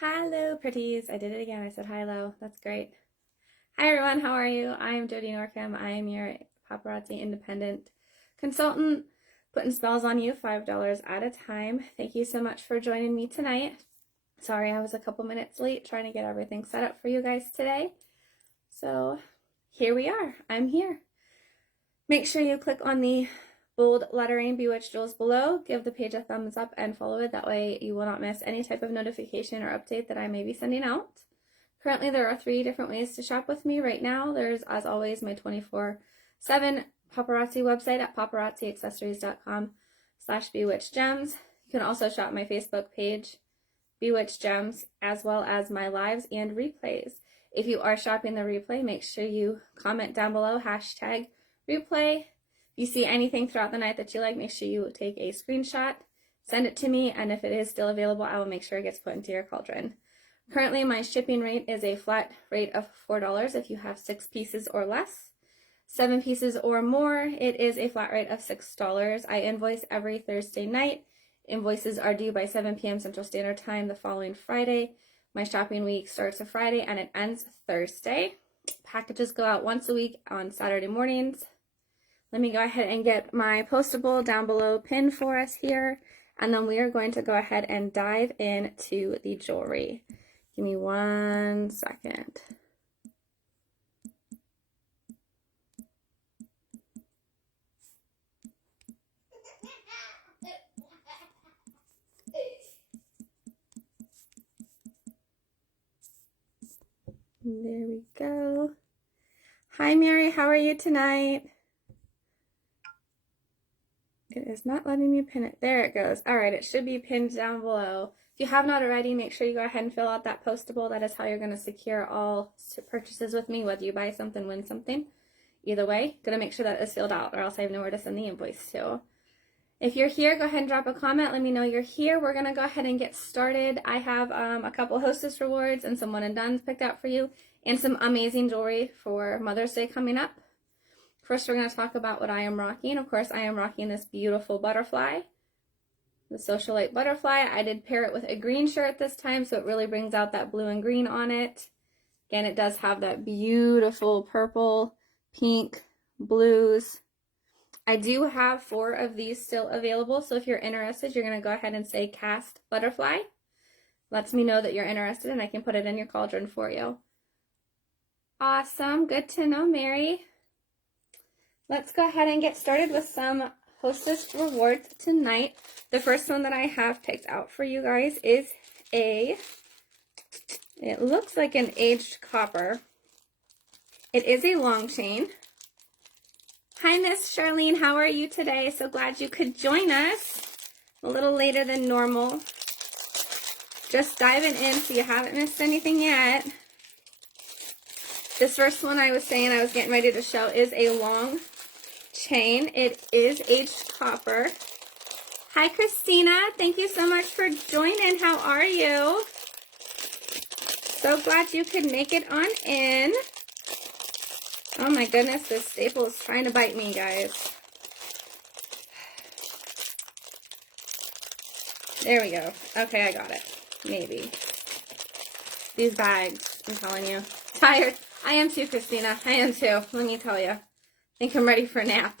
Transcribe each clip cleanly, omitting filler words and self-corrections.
Hello, pretties. I did it again. I said hello. That's great. Hi, everyone. How are you? I'm Jody Norcam. I am your paparazzi independent consultant, putting spells on you $5 at a time. Thank you so much for joining me tonight. Sorry, I was a couple minutes late trying to get everything set up for you guys today. So here we are. I'm here. Make sure you click on the bold lettering Bewitched Jewels below. Give the page a thumbs up and follow it. That way you will not miss any type of notification or update that I may be sending out. Currently there are 3 different ways to shop with me right now. There's, as always, my 24/7 paparazzi website at paparazziaccessories.com/bewitchedgems. You can also shop my Facebook page, Bewitched Gems, as well as my lives and replays. If you are shopping the replay, make sure you comment down below, #replay. If you see anything throughout the night that you like, make sure you take a screenshot, send it to me, and if it is still available, I will make sure it gets put into your cauldron. Currently, my shipping rate is a flat rate of $4 if you have 6 pieces or less. 7 pieces or more, it is a flat rate of $6. I invoice every Thursday night. Invoices are due by 7 p.m. Central Standard Time the following Friday. My shopping week starts a Friday and it ends Thursday. Packages go out once a week on Saturday mornings. Let me go ahead and get my postable down below pinned for us here, and then we are going to go ahead and dive into the jewelry. Give me 1 second. There we go. Hi, Mary. How are you tonight? It is not letting me pin it. There it goes. All right, it should be pinned down below. If you have not already, make sure you go ahead and fill out that postable. That is how you're going to secure all purchases with me, whether you buy something, win something. Either way, going to make sure that is filled out, or else I have nowhere to send the invoice to. If you're here, go ahead and drop a comment. Let me know you're here. We're going to go ahead and get started. I have a couple Hostess rewards and some one-and-dones picked out for you, and some amazing jewelry for Mother's Day coming up. First, we're going to talk about what I am rocking. Of course, I am rocking this beautiful butterfly, the socialite butterfly. I did pair it with a green shirt this time, so it really brings out that blue and green on it. Again, it does have that beautiful purple, pink, blues. I do have 4 of these still available, so if you're interested, you're going to go ahead and say cast butterfly. Lets me know that you're interested, and I can put it in your cauldron for you. Awesome. Good to know, Mary. Let's go ahead and get started with some Hostess rewards tonight. The first one that I have picked out for you guys is it looks like an aged copper. It is a long chain. Hi, Miss Charlene. How are you today? So glad you could join us. A little later than normal. Just diving in so you haven't missed anything yet. This first one I was saying I was getting ready to show is a long chain. It is aged copper. Hi, Christina. Thank you so much for joining. How are you? So glad you could make it on in. Oh my goodness, this staple is trying to bite me, guys. There we go. Okay, I got it. Maybe. These bags, I'm telling you. Tired. I am too, Christina. I am too. Let me tell you. I think I'm ready for a nap.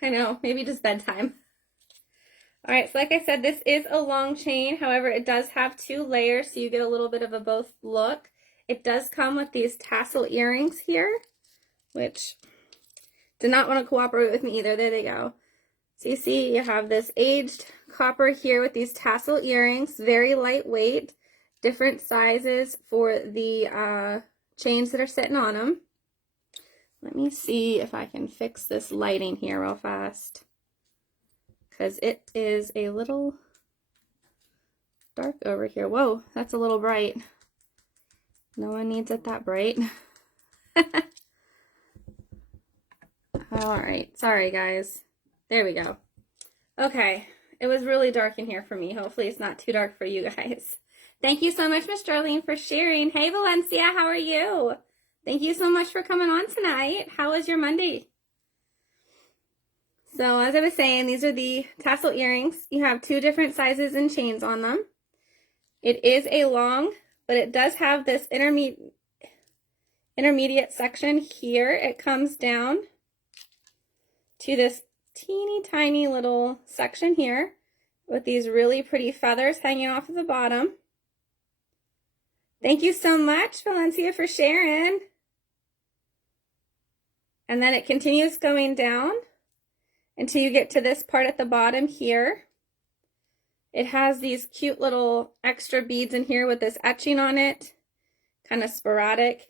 I know. Maybe just bedtime. All right. So like I said, this is a long chain. However, it does have 2 layers, so you get a little bit of a both look. It does come with these tassel earrings here, which did not want to cooperate with me either. There they go. So you see, you have this aged copper here with these tassel earrings, very lightweight. Different sizes for the chains that are sitting on them. Let me see if I can fix this lighting here real fast, because it is a little dark over here. Whoa, that's a little bright. No one needs it that bright. All right, sorry guys. There we go. Okay, it was really dark in here for me. Hopefully it's not too dark for you guys. Thank you so much, Miss Darlene, for sharing. Hey, Valencia, how are you? Thank you so much for coming on tonight. How was your Monday? So as I was saying, these are the tassel earrings. You have 2 different sizes and chains on them. It is a long, but it does have this intermediate section here. It comes down to this teeny tiny little section here with these really pretty feathers hanging off of the bottom. Thank you so much, Valencia, for sharing. And then it continues going down until you get to this part at the bottom here. It has these cute little extra beads in here with this etching on it, kind of sporadic.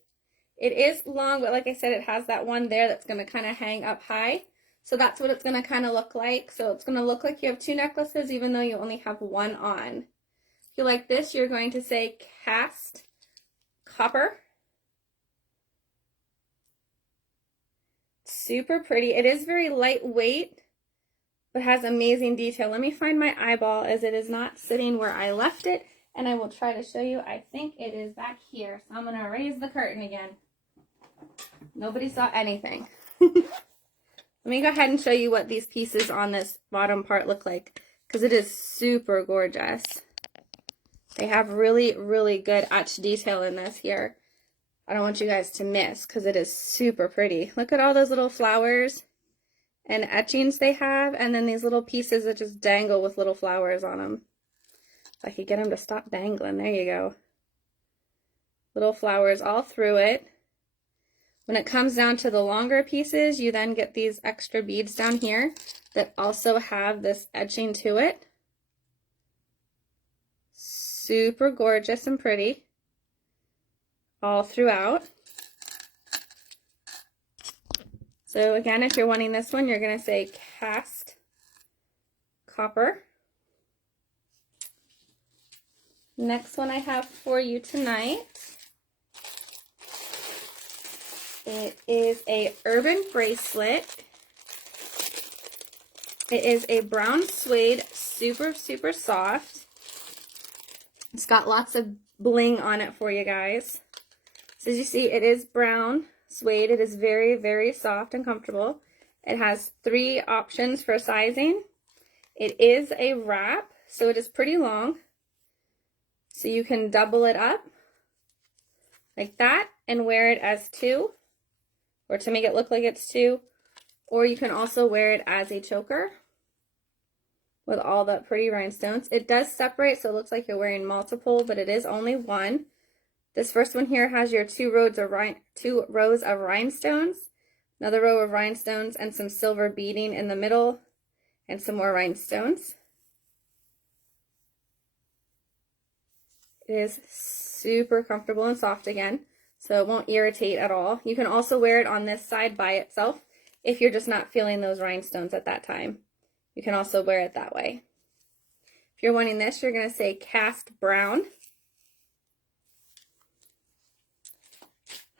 It is long, but like I said, it has that one there that's going to kind of hang up high. So that's what it's going to kind of look like. So it's going to look like you have two necklaces, even though you only have one on. If you like this, you're going to say cast copper. Super pretty. It is very lightweight, but has amazing detail. Let me find my eyeball, as it is not sitting where I left it, and I will try to show you. I think it is back here, so I'm going to raise the curtain again. Nobody saw anything. Let me go ahead and show you what these pieces on this bottom part look like, because it is super gorgeous. They have really, really good etched detail in this here. I don't want you guys to miss, because it is super pretty. Look at all those little flowers and etchings they have, and then these little pieces that just dangle with little flowers on them. If I could get them to stop dangling, there you go. Little flowers all through it. When it comes down to the longer pieces, you then get these extra beads down here that also have this etching to it. Super gorgeous and pretty all throughout. So again, if you're wanting this one, you're going to say cast copper. Next one I have for you tonight. It is a urban bracelet. It is a brown suede, super, super soft. It's got lots of bling on it for you guys. So as you see, it is brown suede. It is very, very soft and comfortable. It has 3 options for sizing. It is a wrap, so it is pretty long. So you can double it up like that and wear it as 2, or to make it look like it's 2. Or you can also wear it as a choker with all the pretty rhinestones. It does separate, so it looks like you're wearing multiple, but it is only one. This first one here has your 2 rows of rhinestones, another row of rhinestones, and some silver beading in the middle, and some more rhinestones. It is super comfortable and soft again, so it won't irritate at all. You can also wear it on this side by itself if you're just not feeling those rhinestones at that time. You can also wear it that way. If you're wanting this, you're going to say cast brown.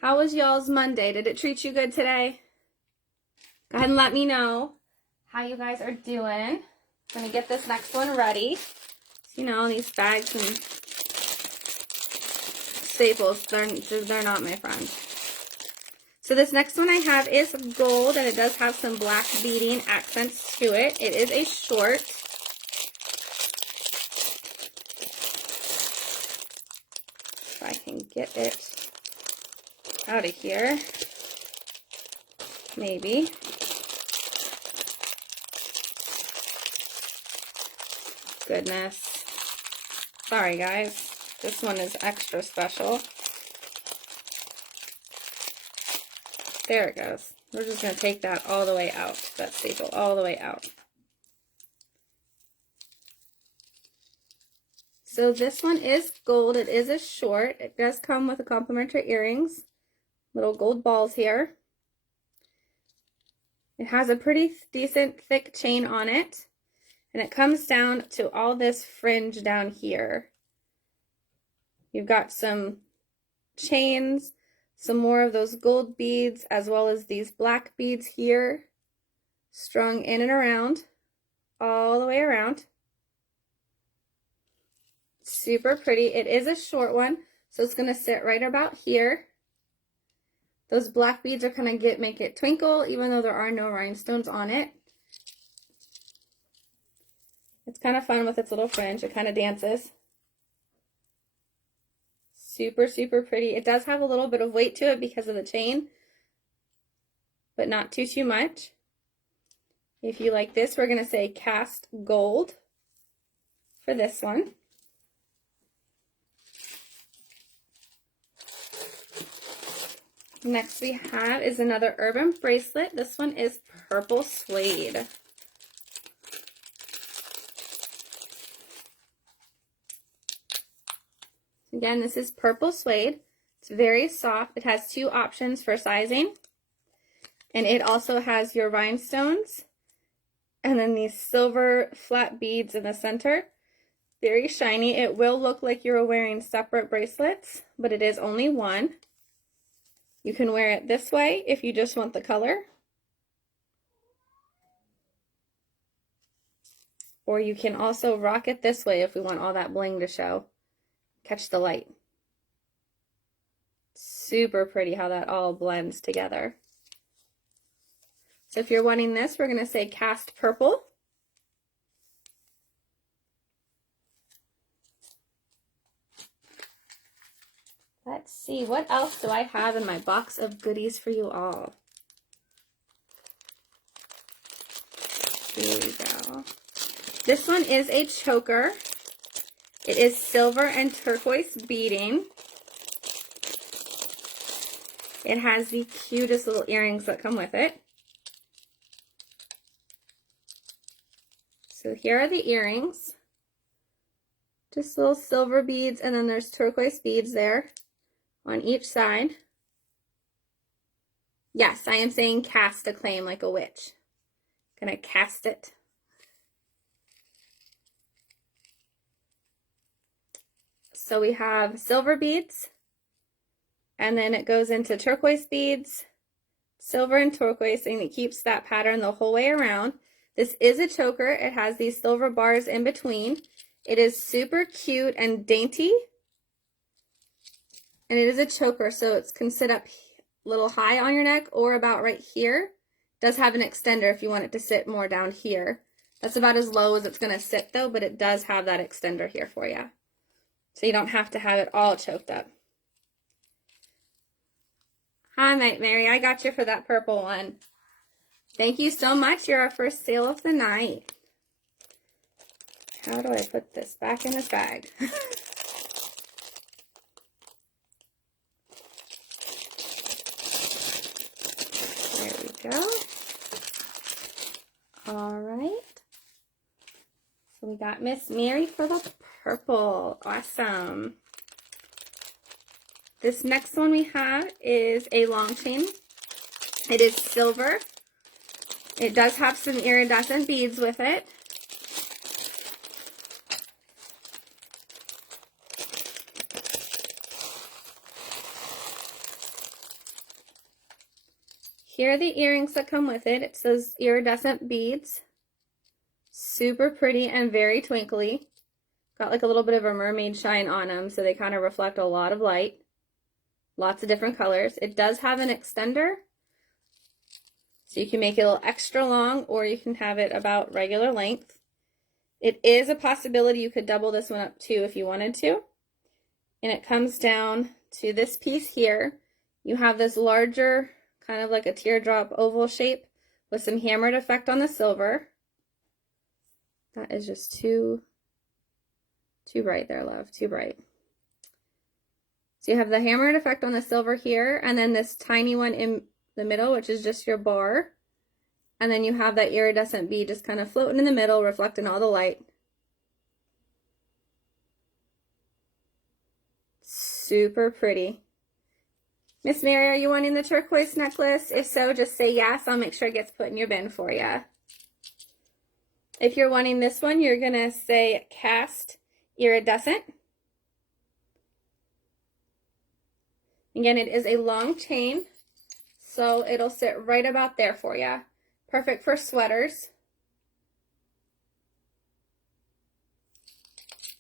How was y'all's Monday? Did it treat you good today? Go ahead and let me know how you guys are doing. I'm going to get this next one ready. You know, these bags and staples, they're not my friend. So this next one I have is gold, and it does have some black beading accents to it. It is a short. If I can get it out of here, maybe. Goodness. Sorry guys, this one is extra special. There it goes. We're just going to take that all the way out, that staple all the way out. So this one is gold. It is a short. It does come with a complimentary earrings. Little gold balls here. It has a pretty decent thick chain on it. And it comes down to all this fringe down here. You've got some chains, some more of those gold beads, as well as these black beads here, strung in and around, all the way around. Super pretty. It is a short one, so it's going to sit right about here. Those black beads are going to make it twinkle, even though there are no rhinestones on it. It's kind of fun with its little fringe. It kind of dances. Super, super pretty. It does have a little bit of weight to it because of the chain, but not too much. If you like this, we're going to say cast gold for this one. Next we have is another urban bracelet. This one is purple suede. Again, this is purple suede. It's very soft. It has 2 options for sizing. And it also has your rhinestones and then these silver flat beads in the center. Very shiny. It will look like you're wearing separate bracelets, but it is only one. You can wear it this way if you just want the color. Or you can also rock it this way if we want all that bling to show. Catch the light. Super pretty how that all blends together. So if you're wanting this, we're going to say cast purple. Let's see, what else do I have in my box of goodies for you all? Here we go. This one is a choker. It is silver and turquoise beading. It has the cutest little earrings that come with it. So here are the earrings. Just little silver beads, and then there's turquoise beads there on each side. Yes, I am saying cast a claim like a witch. Gonna cast it. So we have silver beads, and then it goes into turquoise beads, silver and turquoise, and it keeps that pattern the whole way around. This is a choker. It has these silver bars in between. It is super cute and dainty. And it is a choker, so it can sit up a little high on your neck or about right here. It does have an extender if you want it to sit more down here. That's about as low as it's going to sit though, but it does have that extender here for you. So you don't have to have it all choked up. Hi, Mary. I got you for that purple one. Thank you so much. You're our first sale of the night. How do I put this back in this bag? There we go. All right. So we got Miss Mary for the purple. Awesome. This next one we have is a long chain. It is silver. It does have some iridescent beads with it. Here are the earrings that come with it. It says iridescent beads. Super pretty and very twinkly. Got like a little bit of a mermaid shine on them, so they kind of reflect a lot of light. Lots of different colors. It does have an extender, so you can make it a little extra long, or you can have it about regular length. It is a possibility you could double this one up too if you wanted to. And it comes down to this piece here. You have this larger, kind of like a teardrop oval shape with some hammered effect on the silver. That is just too bright there, love, too bright. So you have the hammered effect on the silver here, and then this tiny one in the middle, which is just your bar. And then you have that iridescent bead just kind of floating in the middle, reflecting all the light. Super pretty. Miss Mary, are you wanting the turquoise necklace? If so, just say yes. I'll make sure it gets put in your bin for you. If you're wanting this one, you're going to say cast iridescent. Again, it is a long chain, so it'll sit right about there for you. Perfect for sweaters.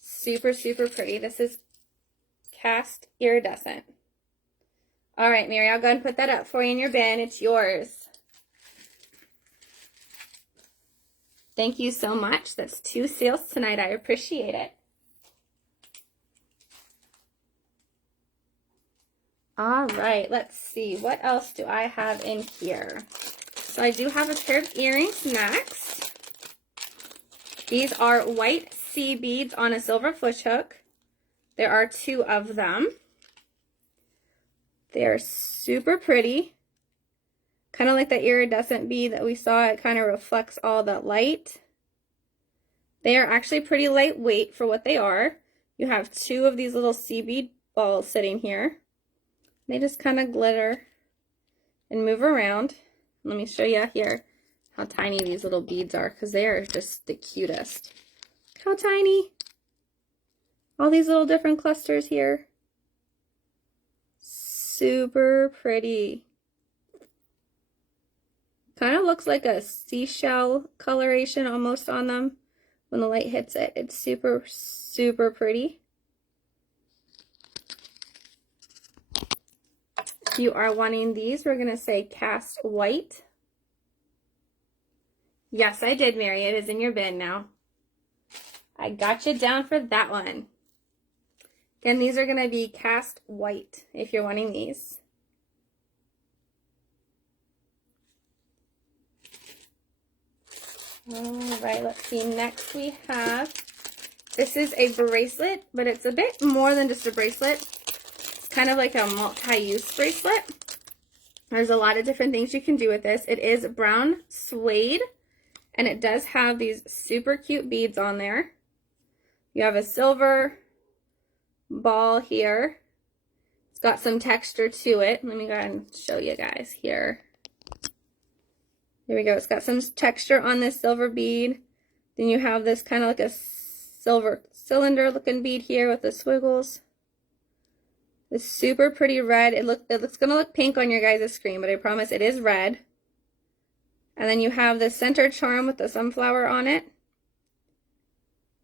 Super, super pretty. This is cast iridescent. All right, Mary, I'll go ahead and put that up for you in your bin. It's yours. Thank you so much. That's 2 sales tonight. I appreciate it. All right, let's see. What else do I have in here? So I do have a pair of earrings next. These are white sea beads on a silver fish hook. There are 2 of them. They're super pretty. Kind of like that iridescent bead that we saw. It kind of reflects all that light. They are actually pretty lightweight for what they are. You have 2 of these little sea bead balls sitting here. They just kind of glitter and move around. Let me show you here how tiny these little beads are, because they are just the cutest. Look how tiny. All these little different clusters here. Super pretty. Kind of looks like a seashell coloration almost on them when the light hits it. It's super, super pretty. If you are wanting these, we're going to say cast white. Yes, I did, Mary. It is in your bin now. I got you down for that one. Again, these are going to be cast white if you're wanting these. All right, let's see. Next we have, this is a bracelet, but it's a bit more than just a bracelet. It's kind of like a multi-use bracelet. There's a lot of different things you can do with this. It is brown suede, and it does have these super cute beads on there. You have a silver ball here. It's got some texture to it. Let me go ahead and show you guys here. There we go. It's got some texture on this silver bead. Then you have this kind of like a silver cylinder looking bead here with the squiggles. This super pretty red. It's going to look pink on your guys' screen, but I promise it is red. And then you have the center charm with the sunflower on it.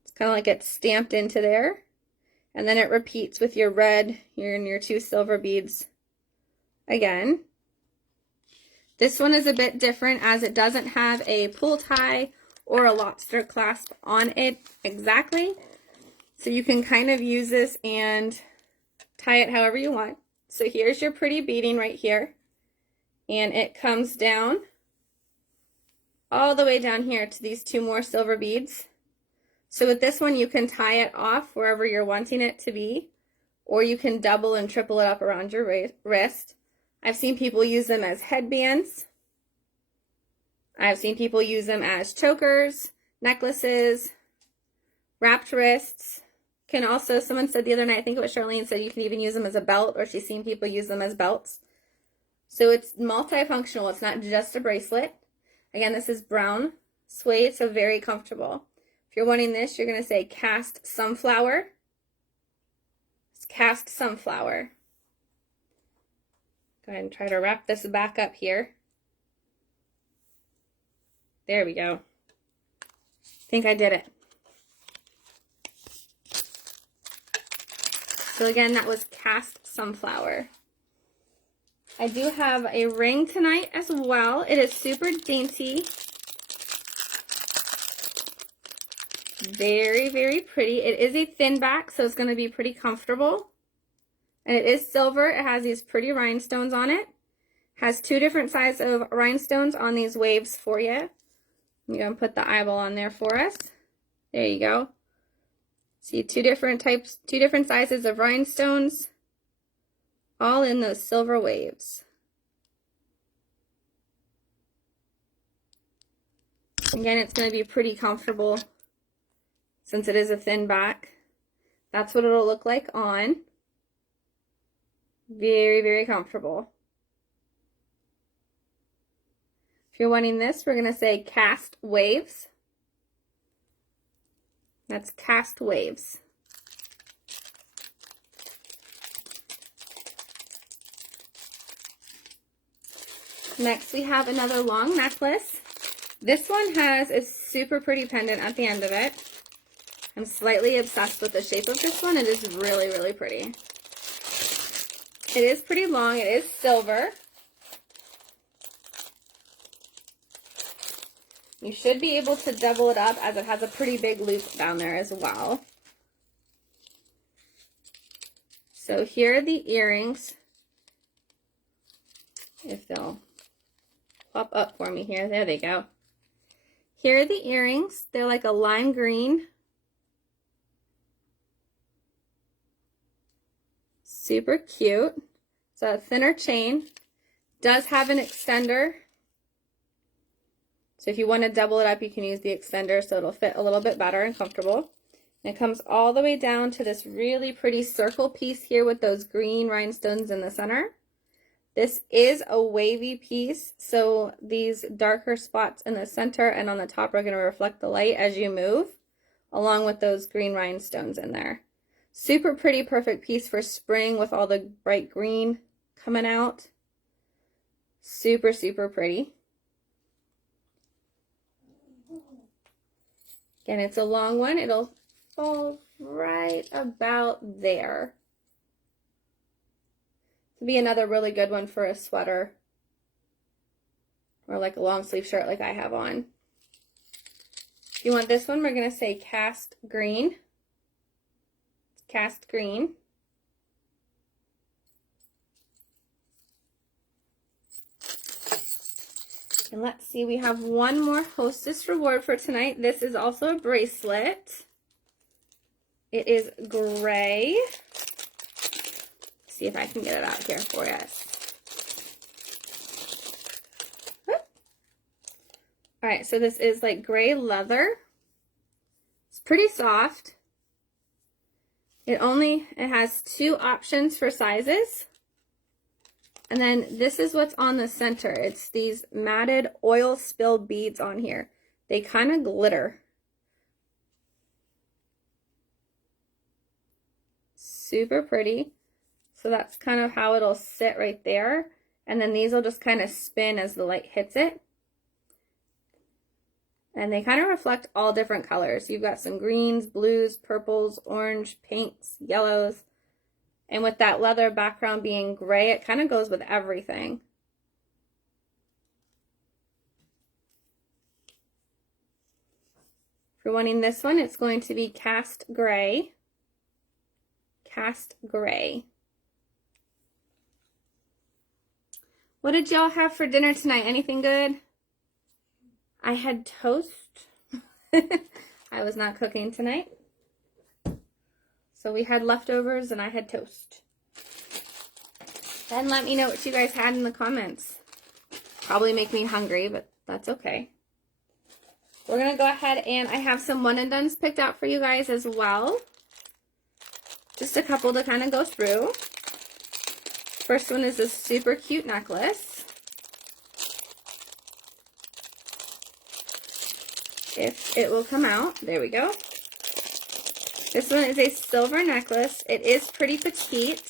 It's kind of like it's stamped into there. And then it repeats with your red, your 2 silver beads again. This one is a bit different as it doesn't have a pull tie or a lobster clasp on it exactly. So you can kind of use this and tie it however you want. So here's your pretty beading right here. And it comes down all the way down here to these 2 more silver beads. So with this one, you can tie it off wherever you're wanting it to be, or you can double and triple it up around your wrist. I've seen people use them as headbands. I've seen people use them as chokers, necklaces, wrapped wrists. Can also, someone said the other night, I think it was Charlene, said you can even use them as a belt, or she's seen people use them as belts. So it's multifunctional. It's not just a bracelet. Again, this is brown suede, so very comfortable. If you're wanting this, you're going to say cast sunflower. It's cast sunflower. Go ahead and try to wrap this back up here. There we go. I think I did it. So again, that was cast sunflower. I do have a ring tonight as well. It is super dainty. Very, very pretty. It is a thin back, so it's going to be pretty comfortable. And it is silver. It has these pretty rhinestones on it. Has 2 different sizes of rhinestones on these waves for you. I'm going to put the eyeball on there for us. There you go. See 2 different types, 2 different sizes of rhinestones, all in those silver waves. Again, it's going to be pretty comfortable since it is a thin back. That's what it'll look like on. Very, very comfortable. If you're wanting this, we're going to say cast waves. That's cast waves. Next, we have another long necklace. This one has a super pretty pendant at the end of it. I'm slightly obsessed with the shape of this one. It is really, really pretty. It is pretty long. It is silver. You should be able to double it up as it has a pretty big loop down there as well. So here are the earrings. if they'll pop up for me here. There they go. Here are the earrings. They're like a lime green. Super cute. It's a thinner chain. Does have an extender. So if you want to double it up, you can use the extender so it'll fit a little bit better and comfortable. And it comes all the way down to this really pretty circle piece here with those green rhinestones in the center. This is a wavy piece, so these darker spots in the center and on the top are going to reflect the light as you move, along with those green rhinestones in there. Super pretty, perfect piece for spring with all the bright green coming out. Super, super pretty. Again, it's a long one. It'll fall right about there. To be another really good one for a sweater or like a long sleeve shirt like I have on. If you want this one, we're going to say cast green. It's cast green. And let's see, we have one more Hostess reward for tonight. This is also a bracelet. It is gray. See if I can get it out here for us. All right, so this is like gray leather. It's pretty soft. It has 2 options for sizes. And then this is what's on the center. It's these matted oil spill beads on here. They kind of glitter. Super pretty. So that's kind of how it'll sit right there. And then these will just kind of spin as the light hits it. And they kind of reflect all different colors. You've got some greens, blues, purples, orange, pinks, yellows. And with that leather background being gray, it kind of goes with everything. If you're wanting this one, it's going to be cast gray. Cast gray. What did y'all have for dinner tonight? Anything good? I had toast. I was not cooking tonight. So we had leftovers and I had toast. Then let me know what you guys had in the comments. Probably make me hungry, but that's okay. We're going to go ahead and I have some one-and-dones picked out for you guys as well. Just a couple to kind of go through. First one is this super cute necklace. If it will come out. There we go. This one is a silver necklace. It is pretty petite.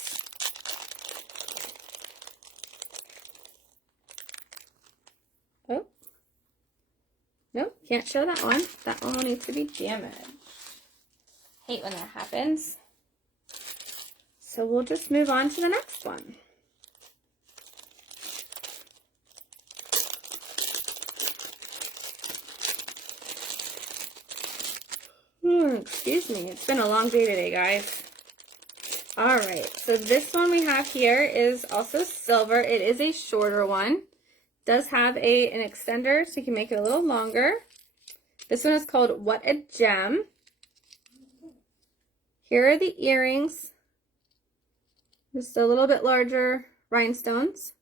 Oh. Nope, can't show that one. That one will need to be damaged. Hate when that happens. So we'll just move on to the next one. Excuse me, it's been a long day today, guys. Alright, so this one we have here is also silver. It is a shorter one. It does have an extender, so you can make it a little longer. This one is called What a Gem. Here are the earrings. Just a little bit larger rhinestones.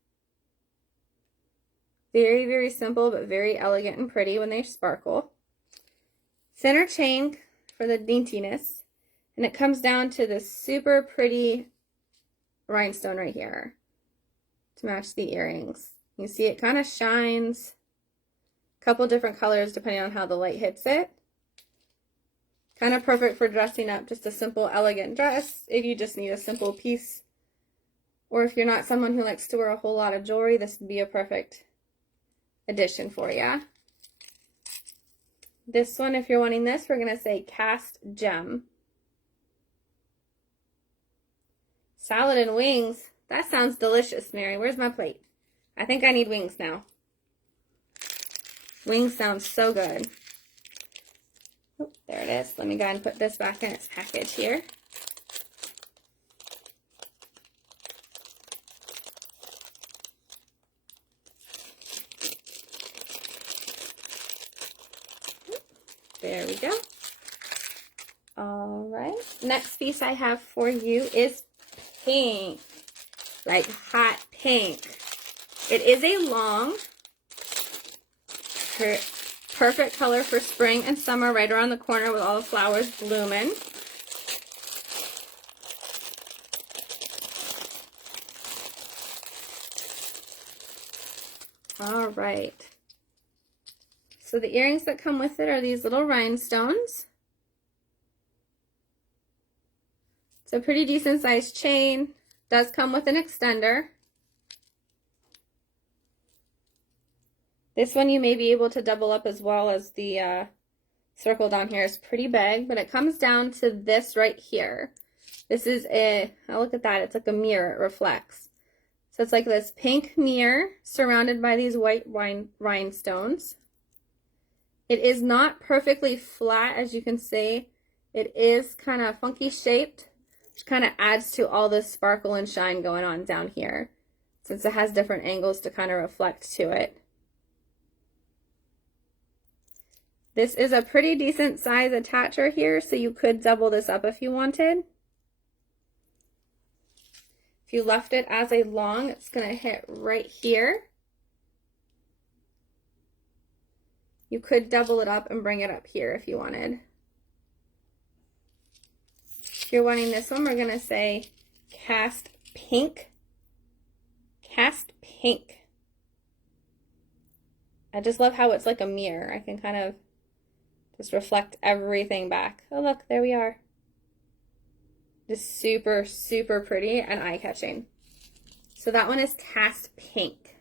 Very, very simple, but very elegant and pretty when they sparkle. Thinner chain for the daintiness. And it comes down to this super pretty rhinestone right here to match the earrings. You see it kind of shines. A couple different colors depending on how the light hits it. Kind of perfect for dressing up just a simple, elegant dress if you just need a simple piece. Or if you're not someone who likes to wear a whole lot of jewelry, this would be a perfect addition for you. This one, if you're wanting this, we're going to say cast gem. Salad and wings. That sounds delicious, Mary. Where's my plate? I think I need wings now. Wings sounds so good. Oh, there it is. Let me go ahead and put this back in its package here. There we go. All right. Next piece I have for you is pink. Like hot pink. It is a long, perfect color for spring and summer, right around the corner with all the flowers blooming. All right. So the earrings that come with it are these little rhinestones. It's a pretty decent sized chain. Does come with an extender. This one you may be able to double up as well, as the circle down here is pretty big, but it comes down to this right here. This is oh, look at that, it's like a mirror, it reflects. So it's like this pink mirror surrounded by these white rhinestones. It is not perfectly flat, as you can see. It is kind of funky shaped, which kind of adds to all this sparkle and shine going on down here, since it has different angles to kind of reflect to it. This is a pretty decent size attacher here, so you could double this up if you wanted. If you left it as a long, it's going to hit right here. You could double it up and bring it up here if you wanted. If you're wanting this one, we're going to say cast pink. Cast pink. I just love how it's like a mirror. I can kind of just reflect everything back. Oh, look, there we are. Just super, super pretty and eye-catching. So that one is cast pink.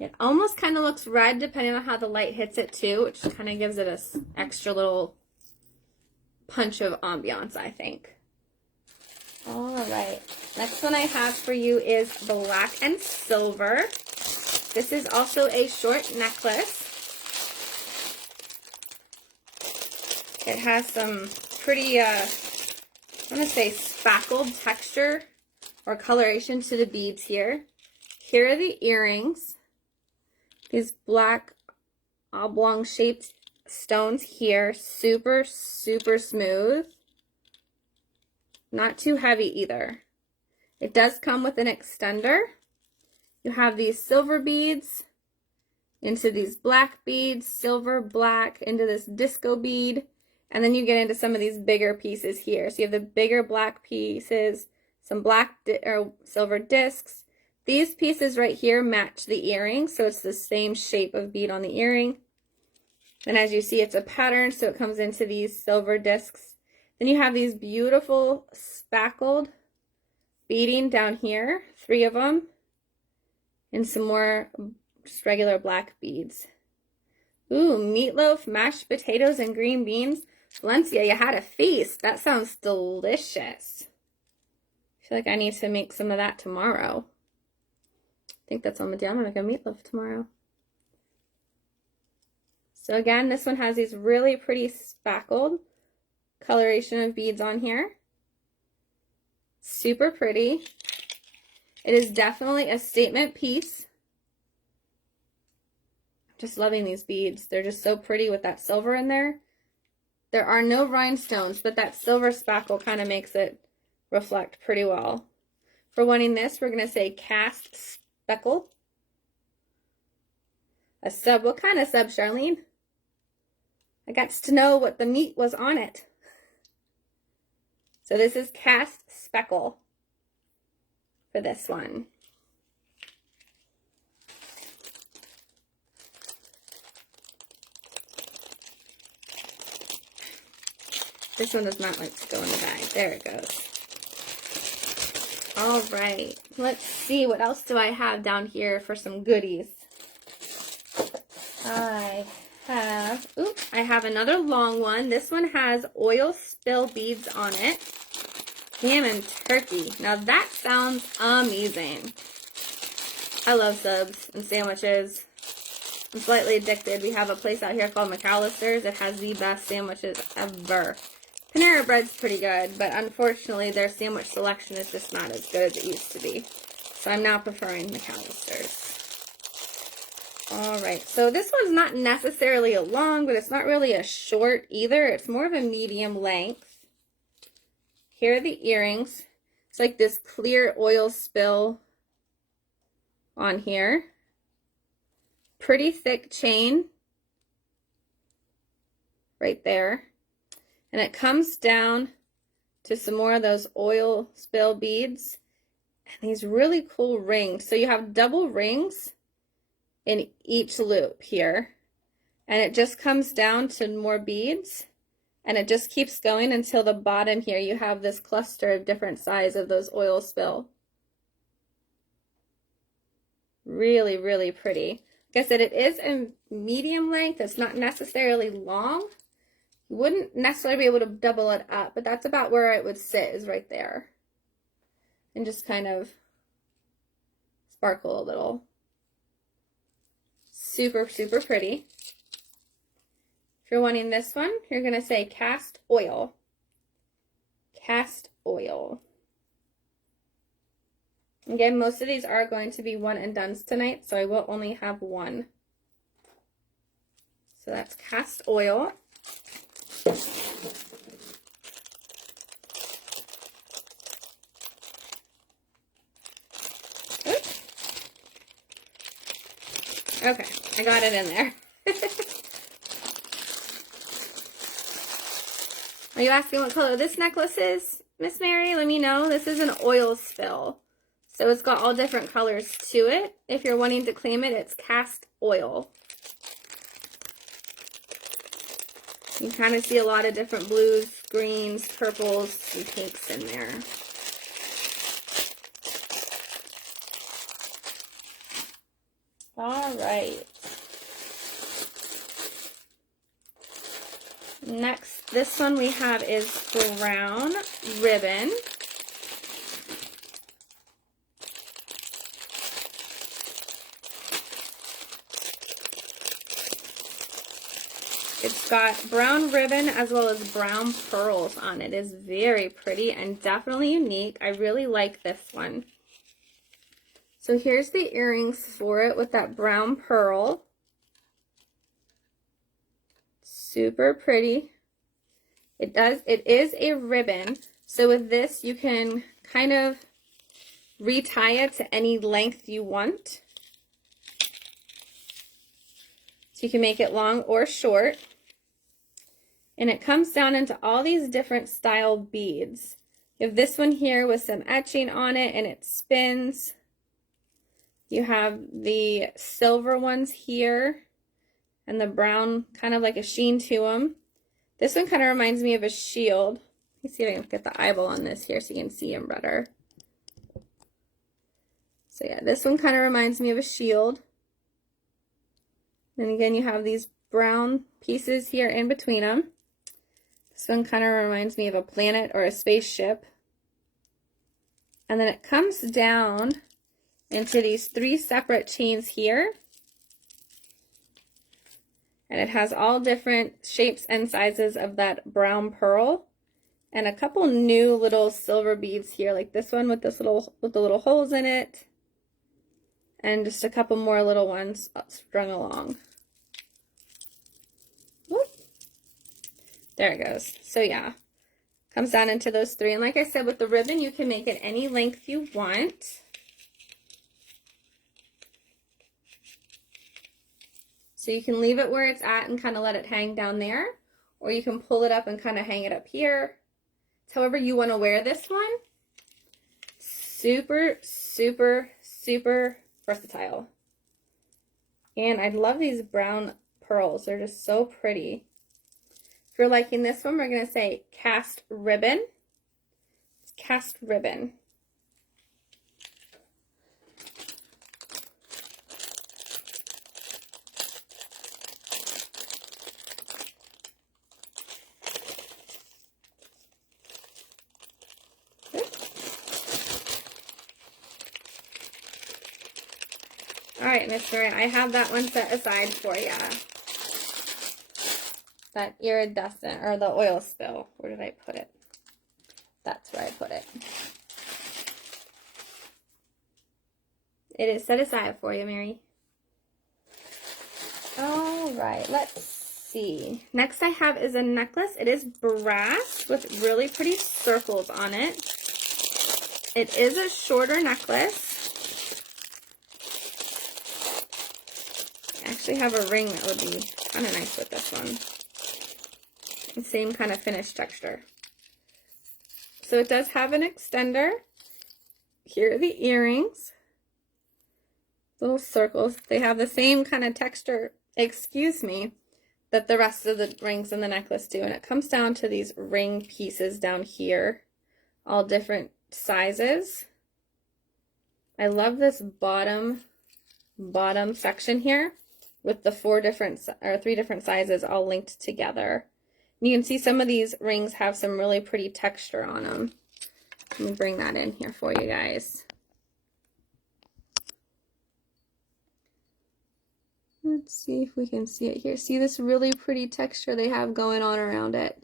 It almost kind of looks red depending on how the light hits it too, which kind of gives it an extra little punch of ambiance, I think. All right, next one I have for you is black and silver. This is also a short necklace. It has some pretty, I want to say spackled texture or coloration to the beads here. Here are the earrings. These black oblong shaped stones here. Super, super smooth. Not too heavy either. It does come with an extender. You have these silver beads into these black beads, silver, black, into this disco bead, and then you get into some of these bigger pieces here. So you have the bigger black pieces, some black or silver discs. These pieces right here match the earring, so it's the same shape of bead on the earring. And as you see, it's a pattern, so it comes into these silver discs. Then you have these beautiful spackled beading down here, 3 of them, and some more just regular black beads. Ooh, meatloaf, mashed potatoes, and green beans. Valencia, you had a feast. That sounds delicious. I feel like I need to make some of that tomorrow. I think that's on the down. I'm gonna make a meatloaf tomorrow. So again, this one has these really pretty spackled coloration of beads on here. Super pretty. It is definitely a statement piece. Just loving these beads. They're just so pretty with that silver in there. There are no rhinestones, but that silver spackle kind of makes it reflect pretty well. For wanting this, we're going to say cast speckle. A sub. What kind of sub, Charlene? I got to know what the meat was on it. So this is cast speckle for this one. This one does not like to go in the bag. There it goes. All right. Let's see. What else do I have down here for some goodies? I have another long one. This one has oil spill beads on it. Ham and turkey. Now that sounds amazing. I love subs and sandwiches. I'm slightly addicted. We have a place out here called McAllister's. It has the best sandwiches ever. Panera Bread's pretty good, but unfortunately their sandwich selection is just not as good as it used to be. So I'm now preferring McAllister's. All right, so this one's not necessarily a long, but it's not really a short either. It's more of a medium length. Here are the earrings. It's like this clear oil spill on here. Pretty thick chain right there. And it comes down to some more of those oil spill beads and these really cool rings. So you have double rings in each loop here, and it just comes down to more beads, and it just keeps going until the bottom here you have this cluster of different size of those oil spill. Really, really pretty. Like I said, it is a medium length. It's not necessarily long. You wouldn't necessarily be able to double it up, but that's about where it would sit, is right there. And just kind of sparkle a little. Super, super pretty. If you're wanting this one, you're going to say cast oil. Cast oil. Again, most of these are going to be one-and-dones tonight, so I will only have one. So that's cast oil. Oops. Okay, I got it in there. Are you asking what color this necklace is, Miss Mary? Let me know. This is an oil spill. So it's got all different colors to it. If you're wanting to claim it, it's cast oil. You kind of see a lot of different blues, greens, purples, and pinks in there. All right. Next, this one we have is brown ribbon. It's got brown ribbon as well as brown pearls on it. It is very pretty and definitely unique. I really like this one. So here's the earrings for it with that brown pearl. Super pretty. It is a ribbon. So with this, you can kind of retie it to any length you want. So you can make it long or short. And it comes down into all these different style beads. You have this one here with some etching on it and it spins. You have the silver ones here and the brown, kind of like a sheen to them. This one kind of reminds me of a shield. Let me see if I can get the eyeball on this here so you can see them better. So yeah, this one kind of reminds me of a shield. And again, you have these brown pieces here in between them. This one kind of reminds me of a planet or a spaceship. And then it comes down into these 3 separate chains here. And it has all different shapes and sizes of that brown pearl. And a couple new little silver beads here, like this one with the little holes in it. And just a couple more little ones strung along. Whoop. There it goes. So yeah, comes down into those 3. And like I said, with the ribbon, you can make it any length you want. So you can leave it where it's at and kind of let it hang down there, or you can pull it up and kind of hang it up here. It's however you want to wear this one. Super, super, super versatile. And I love these brown pearls. They're just so pretty. If you're liking this one, we're going to say cast ribbon. It's cast ribbon. All right, Miss Marin, I have that one set aside for you. That iridescent, or the oil spill. Where did I put it? That's where I put it. It is set aside for you, Mary. All right, let's see. Next I have is a necklace. It is brass with really pretty circles on it. It is a shorter necklace. I actually have a ring that would be kind of nice with this one. The same kind of finish texture. So it does have an extender. Here are the earrings. Little circles. They have the same kind of texture, excuse me, that the rest of the rings in the necklace do. And it comes down to these ring pieces down here, all different sizes. I love this bottom section here with the 3 different sizes all linked together. And you can see some of these rings have some really pretty texture on them. Let me bring that in here for you guys. Let's see if we can see it here. See this really pretty texture they have going on around it.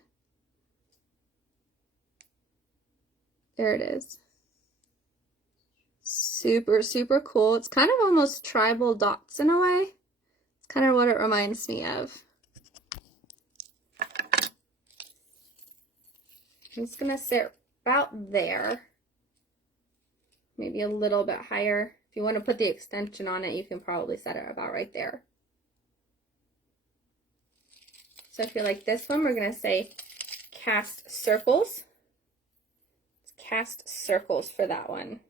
There it is. Super, super cool. It's kind of almost tribal dots in a way. It's kind of what it reminds me of. I'm just gonna sit about there. Maybe a little bit higher. If you want to put the extension on it, you can probably set it about right there. So if you like this one, we're going to say cast circles. It's cast circles for that one.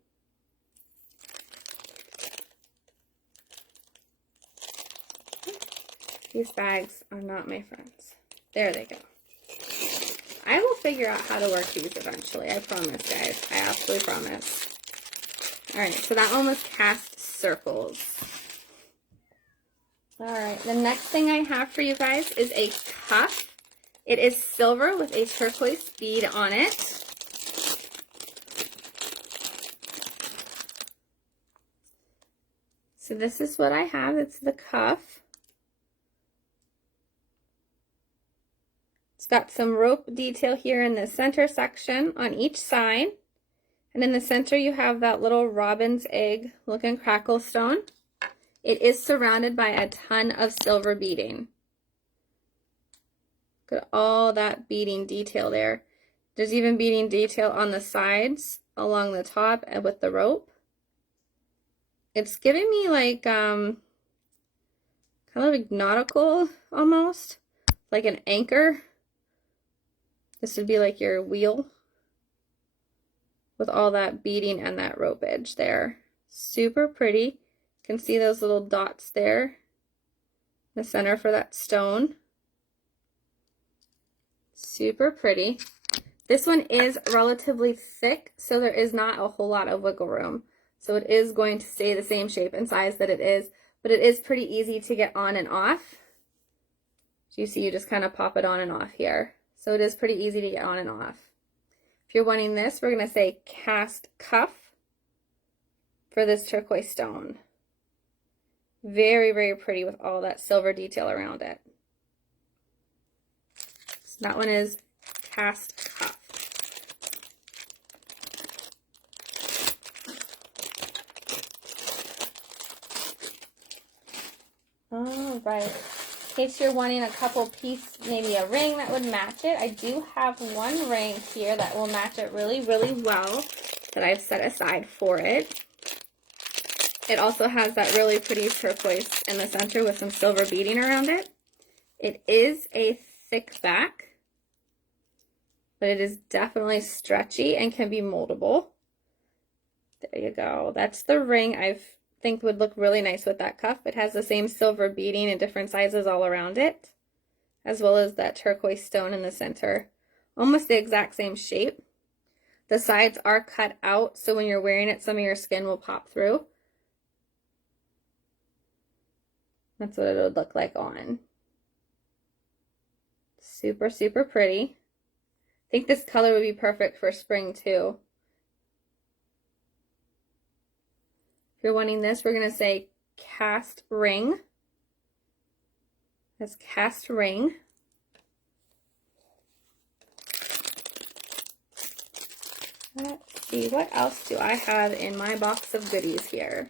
These bags are not my friends. There they go. I will figure out how to work these eventually. I promise, guys. I absolutely promise. Alright, so that one was cast circles. Alright, the next thing I have for you guys is a cuff. It is silver with a turquoise bead on it. So this is what I have. It's the cuff. It's got some rope detail here in the center section on each side. And in the center you have that little robin's egg looking crackle stone. It is surrounded by a ton of silver beading. Look at all that beading detail there. There's even beading detail on the sides, along the top, and with the rope. It's giving me like, kind of like nautical almost, like an anchor. This would be like your wheel with all that beading and that rope edge there. Super pretty. You can see those little dots there in the center for that stone. Super pretty. This one is relatively thick, so there is not a whole lot of wiggle room. So it is going to stay the same shape and size that it is, but it is pretty easy to get on and off. So you see, you just kind of pop it on and off here. So it is pretty easy to get on and off. If you're wanting this, we're going to say cast cuff for this turquoise stone. Very, very pretty with all that silver detail around it. So that one is cast cuff. All right. In case you're wanting a couple piece, maybe a ring that would match it, I do have one ring here that will match it really, really well that I've set aside for it. It also has that really pretty turquoise in the center with some silver beading around it. It is a thick back, but it is definitely stretchy and can be moldable. There you go. That's the ring I think would look really nice with that cuff. It has the same silver beading in different sizes all around it, as well as that turquoise stone in the center. Almost the exact same shape. The sides are cut out, so when you're wearing it, some of your skin will pop through. That's what it would look like on. Super, super pretty. I think this color would be perfect for spring too. If you're wanting this, we're going to say cast ring. That's cast ring. Let's see, what else do I have in my box of goodies here?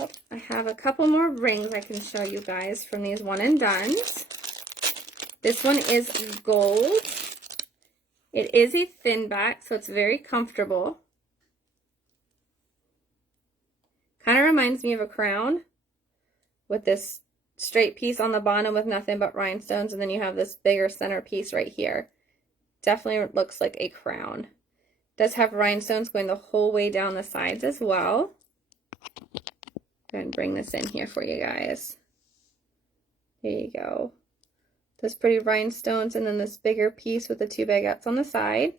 Oh, I have a couple more rings I can show you guys from these One&Duns. This one is gold. It is a thin back, so it's very comfortable. Kind of reminds me of a crown with this straight piece on the bottom with nothing but rhinestones, and then you have this bigger center piece right here. Definitely looks like a crown. It does have rhinestones going the whole way down the sides as well. Go ahead and bring this in here for you guys. There you go. Those pretty rhinestones, and then this bigger piece with the two baguettes on the side.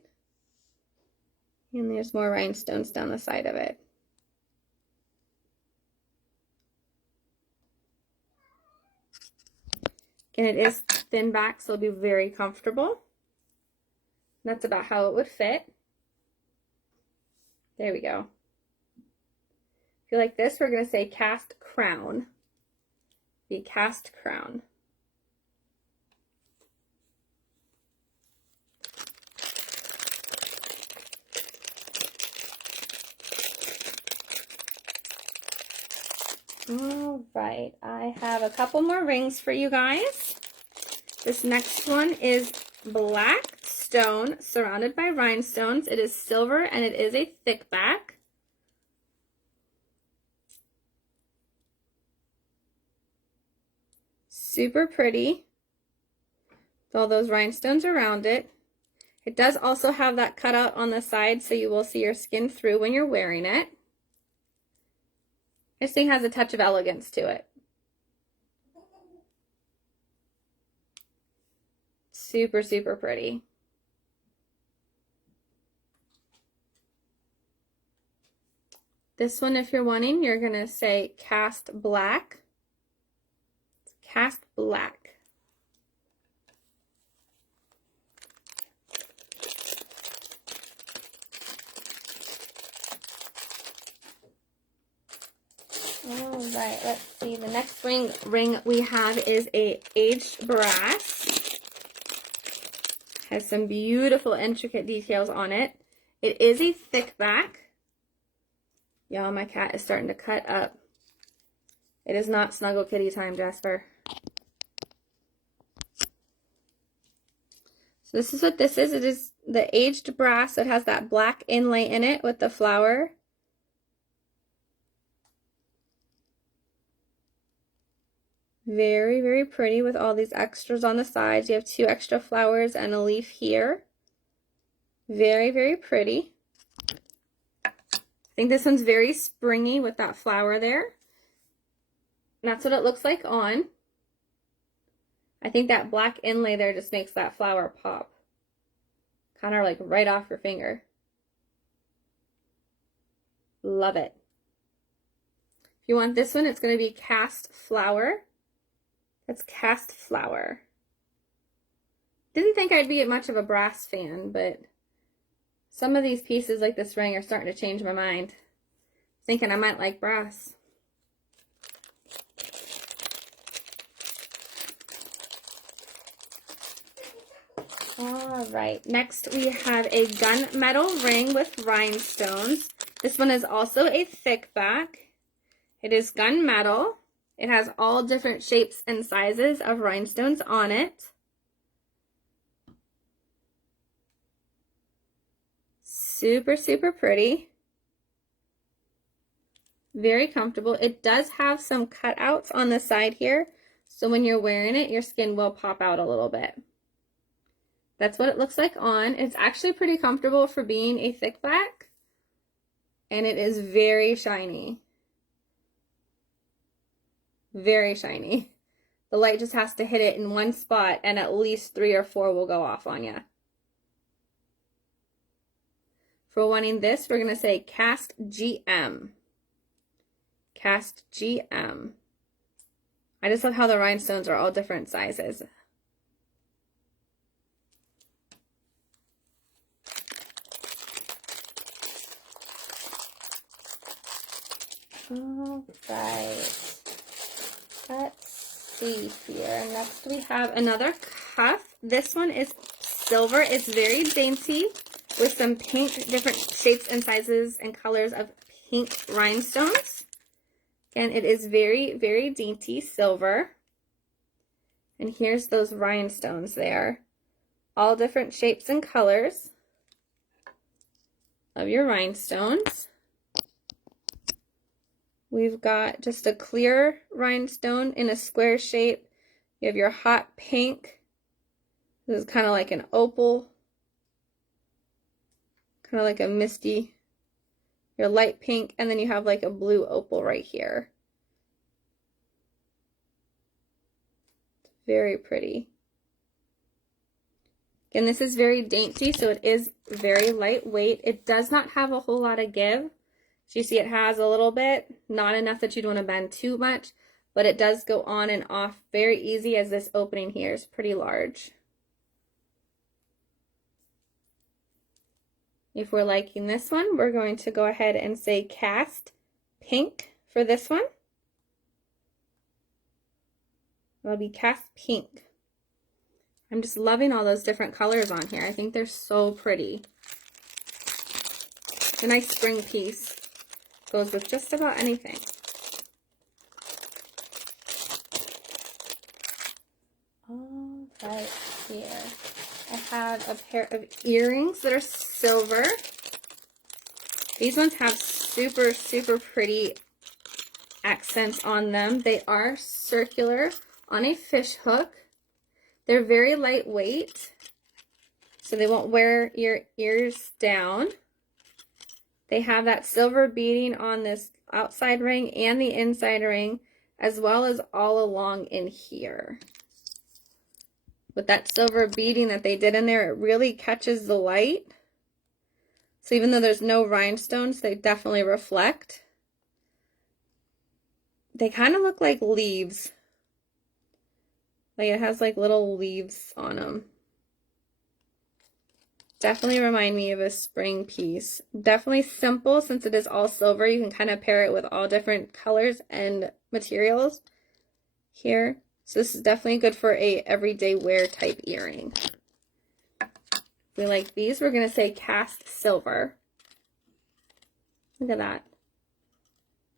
And there's more rhinestones down the side of it. And it is thin back, so it'll be very comfortable. That's about how it would fit. There we go. If you like this, we're going to say cast crown. The cast crown. All right, I have a couple more rings for you guys. This next one is black stone surrounded by rhinestones. It is silver and it is a thick back. Super pretty with all those rhinestones around it. It does also have that cutout on the side, so you will see your skin through when you're wearing it. This thing has a touch of elegance to it. Super, super pretty. This one, if you're wanting, you're going to say cast black. Cast black. All right, let's see. The next ring we have is a aged brass. Has some beautiful, intricate details on it. It is a thick back. Y'all, my cat is starting to cut up. It is not snuggle kitty time, Jasper. So this is what this is. It is the aged brass. So it has that black inlay in it with the flower. Very, very pretty with all these extras on the sides. You have 2 extra flowers and a leaf here. Very, very pretty. I think this one's very springy with that flower there. And that's what it looks like on. I think that black inlay there just makes that flower pop. Kind of like right off your finger. Love it. If you want this one, it's going to be cast flower. That's cast flower. Didn't think I'd be much of a brass fan, but some of these pieces like this ring are starting to change my mind. Thinking I might like brass. All right, next we have a gunmetal ring with rhinestones. This one is also a thick back. It is gunmetal. It has all different shapes and sizes of rhinestones on it. Super, super pretty. Very comfortable. It does have some cutouts on the side here, so when you're wearing it, your skin will pop out a little bit. That's what it looks like on. It's actually pretty comfortable for being a thick back, and it is very shiny. Very shiny. The light just has to hit it in one spot and at least 3 or 4 will go off on you. For wanting this, we're going to say cast GM. Cast GM. I just love how the rhinestones are all different sizes. All right. Let's see here. Next we have another cuff. This one is silver. It's very dainty with some pink, different shapes and sizes and colors of pink rhinestones. Again, it is very, very dainty silver. And here's those rhinestones there. All different shapes and colors of your rhinestones. We've got just a clear rhinestone in a square shape. You have your hot pink. This is kind of like an opal. Kind of like a misty. Your light pink, and then you have like a blue opal right here. Very pretty. Again, this is very dainty, so it is very lightweight. It does not have a whole lot of give. So you see it has a little bit, not enough that you'd want to bend too much, but it does go on and off very easy, as this opening here is pretty large. If we're liking this one, we're going to go ahead and say cast pink for this one. It'll be cast pink. I'm just loving all those different colors on here. I think they're so pretty. It's a nice spring piece. Goes with just about anything. All right, here I have a pair of earrings that are silver. These ones have super, super pretty accents on them. They are circular on a fish hook. They're very lightweight, so they won't wear your ears down. They have that silver beading on this outside ring and the inside ring, as well as all along in here. With that silver beading that they did in there, it really catches the light. So even though there's no rhinestones, they definitely reflect. They kind of look like leaves. Like it has like little leaves on them. Definitely remind me of a spring piece. Definitely simple, since it is all silver. You can kind of pair it with all different colors and materials here. So this is definitely good for a everyday wear type earring. If we like these, we're going to say cast silver. Look at that.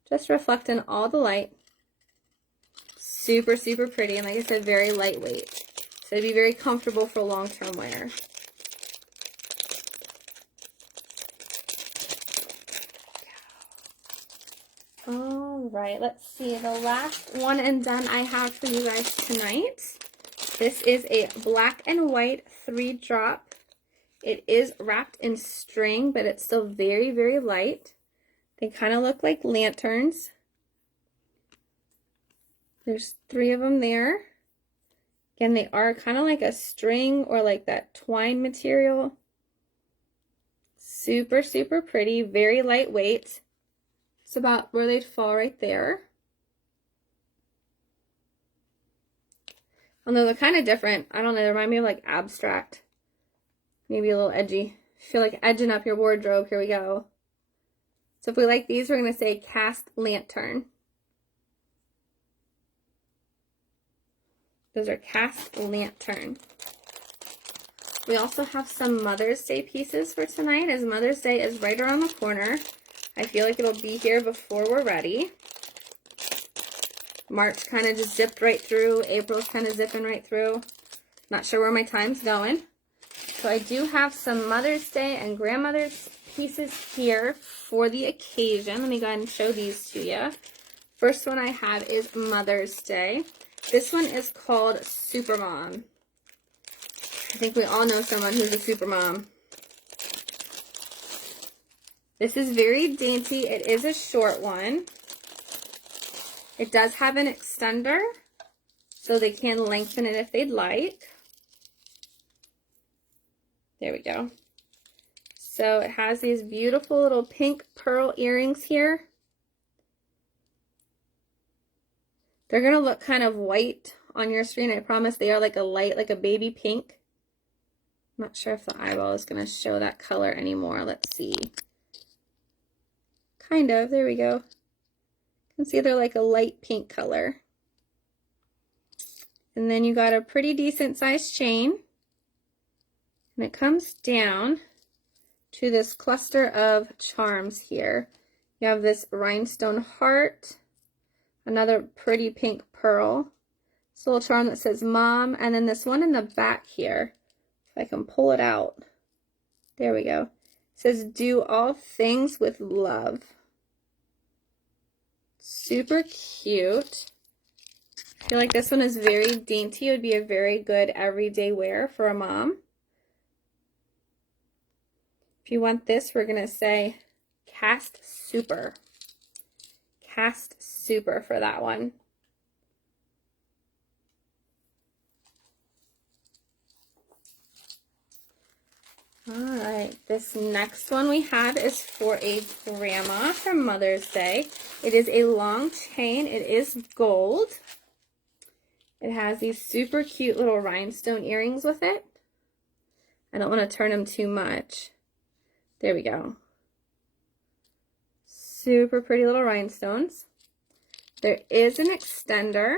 Just reflecting all the light. Super, super pretty. And like I said, very lightweight. So it'd be very comfortable for long-term wear. All right, let's see. The last one and done I have for you guys tonight. This is a black and white 3-drop. It is wrapped in string, but it's still very, very light. They kind of look like lanterns. There's 3 of them there. Again, they are kind of like a string or like that twine material. Super, super pretty, very lightweight. It's about where they'd fall right there. Although they're kind of different. I don't know, they remind me of like abstract. Maybe a little edgy. Feel like edging up your wardrobe. Here we go. So if we like these, we're going to say cast lantern. Those are cast lantern. We also have some Mother's Day pieces for tonight, as Mother's Day is right around the corner. I feel like it'll be here before we're ready. March kind of just zipped right through. April's kind of zipping right through. Not sure where my time's going. So I do have some Mother's Day and Grandmother's pieces here for the occasion. Let me go ahead and show these to you. First one I have is Mother's Day. This one is called Supermom. I think we all know someone who's a supermom. This is very dainty. It is a short one. It does have an extender, so they can lengthen it if they'd like. There we go. So it has these beautiful little pink pearl earrings here. They're going to look kind of white on your screen. I promise they are like a light, like a baby pink. I'm not sure if the eyeball is going to show that color anymore. Let's see. Kind of. There we go. You can see they're like a light pink color. And then you got a pretty decent sized chain. And it comes down to this cluster of charms here. You have this rhinestone heart. Another pretty pink pearl. This little charm that says Mom, and then this one in the back here. If I can pull it out. There we go. It says do all things with love. Super cute. I feel like this one is very dainty. It would be a very good everyday wear for a mom. If you want this, we're going to say Cast Super. Cast Super for that one. Alright, this next one we have is for a grandma for Mother's Day. It is a long chain. It is gold. It has these super cute little rhinestone earrings with it. I don't want to turn them too much. There we go. Super pretty little rhinestones. There is an extender.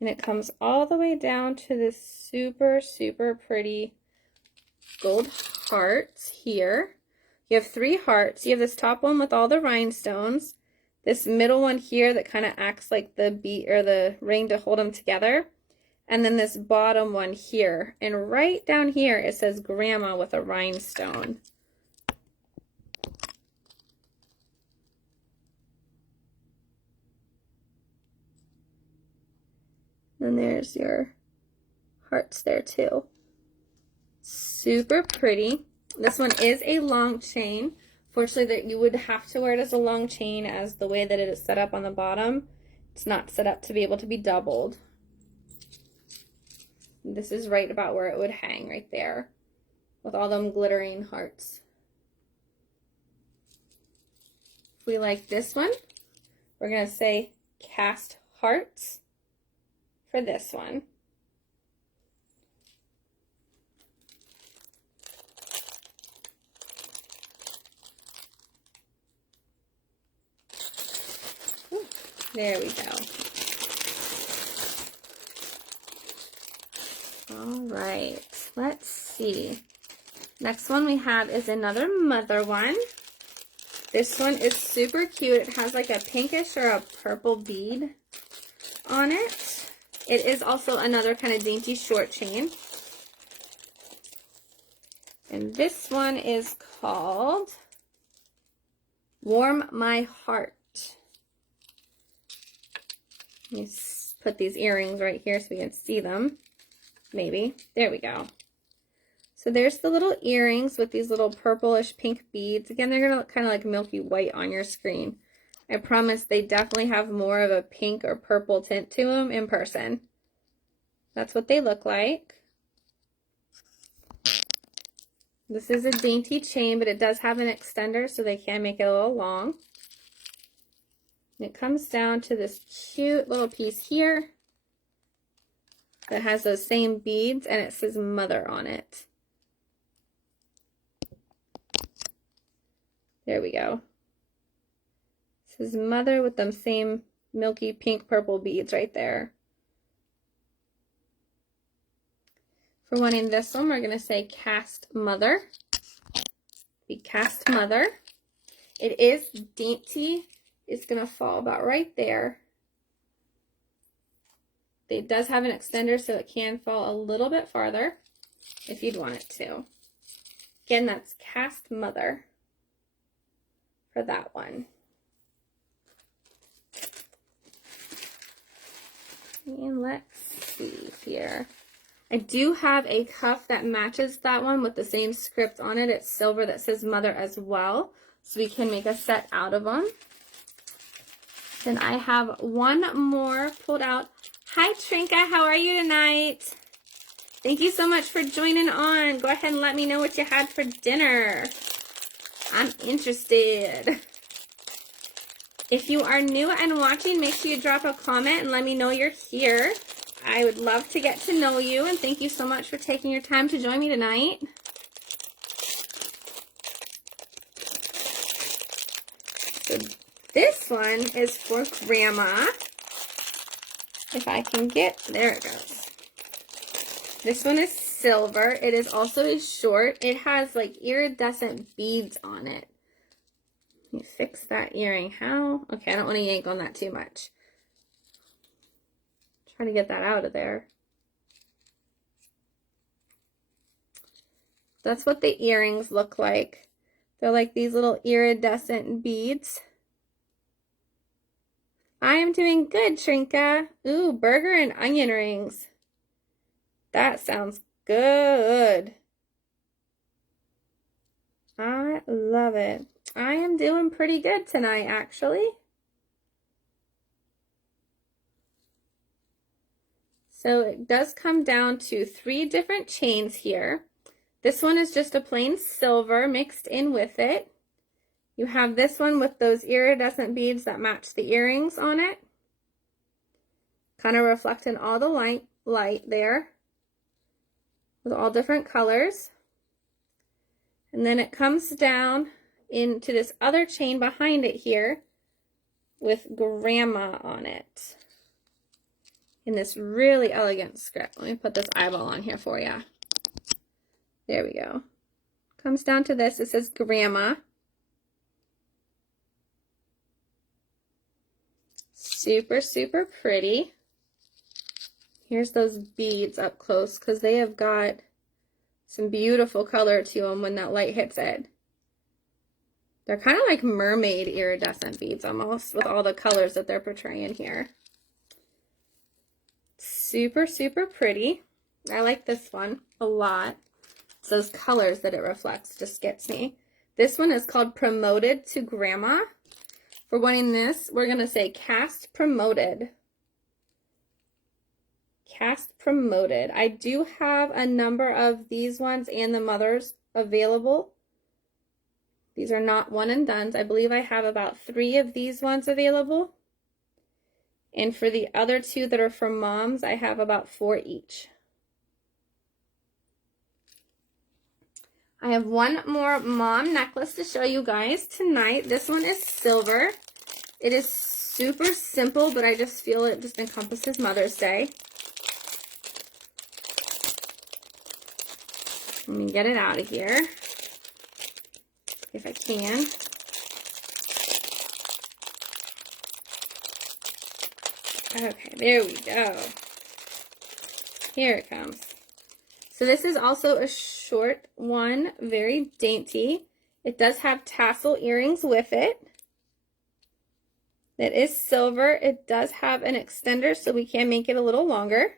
And it comes all the way down to this super, super pretty gold hearts here. You have 3 hearts. You have this top one with all the rhinestones. This middle one here that kind of acts like the bead or the ring to hold them together. And then this bottom one here. And right down here it says Grandma with a rhinestone. And there's your hearts there too. Super pretty. This one is a long chain. Fortunately, that you would have to wear it as a long chain as the way that it is set up on the bottom. It's not set up to be able to be doubled. This is right about where it would hang right there with all them glittering hearts. If we like this one, we're going to say Cast Hearts for this one. There we go. All right, let's see. Next one we have is another mother one. This one is super cute. It has like a pinkish or a purple bead on it. It is also another kind of dainty short chain. And this one is called Warm My Heart. Let me put these earrings right here so we can see them. Maybe. There we go. So there's the little earrings with these little purplish pink beads. Again, they're going to look kind of like milky white on your screen. I promise they definitely have more of a pink or purple tint to them in person. That's what they look like. This is a dainty chain, but it does have an extender, so they can make it a little long. And it comes down to this cute little piece here that has those same beads, and it says Mother on it. There we go. It says Mother with them same milky pink purple beads right there. For wanting this one, we're going to say Cast Mother. The Cast Mother. It is dainty. It's going to fall about right there. It does have an extender, so it can fall a little bit farther if you'd want it to. Again, that's Cast Mother for that one. And let's see here. I do have a cuff that matches that one with the same script on it. It's silver that says Mother as well, so we can make a set out of them. Then I have one more pulled out. Hi Trinka, how are you tonight? Thank you so much for joining on. Go ahead and let me know what you had for dinner. I'm interested. If you are new and watching, make sure you drop a comment and let me know you're here. I would love to get to know you, and thank you so much for taking your time to join me tonight. So this one is for Grandma. If I can get, there it goes. This one is silver. It is also a short. It has like iridescent beads on it. You fix that earring. How? Okay, I don't want to yank on that too much. Try to get that out of there. That's what the earrings look like. They're like these little iridescent beads. I am doing good, Shrinka. Ooh, burger and onion rings. That sounds good. I love it. I am doing pretty good tonight, actually. So it does come down to 3 different chains here. This one is just a plain silver mixed in with it. You have this one with those iridescent beads that match the earrings on it. Kind of reflecting all the light there with all different colors. And then it comes down into this other chain behind it here with grandma on it in this really elegant script. Let me put this eyeball on here for you. There we go. Comes down to this. It says grandma. Super, super pretty. Here's those beads up close because they have got some beautiful color to them when that light hits it. They're kind of like mermaid iridescent beads almost with all the colors that they're portraying here. Super, super pretty. I like this one a lot. It's those colors that it reflects just gets me. This one is called Promoted to Grandma. For wanting this, we're going to say Cast Promoted. Cast Promoted. I do have a number of these ones and the mothers available. These are not one and dones. I believe I have about 3 of these ones available. And for the other 2 that are for moms, I have about 4 each. I have one more mom necklace to show you guys tonight. This one is silver. It is super simple, but I just feel it just encompasses Mother's Day. Let me get it out of here, if I can. Okay, there we go. Here it comes. So this is also a short one, very dainty. It does have tassel earrings with it. It is silver. It does have an extender, so we can make it a little longer.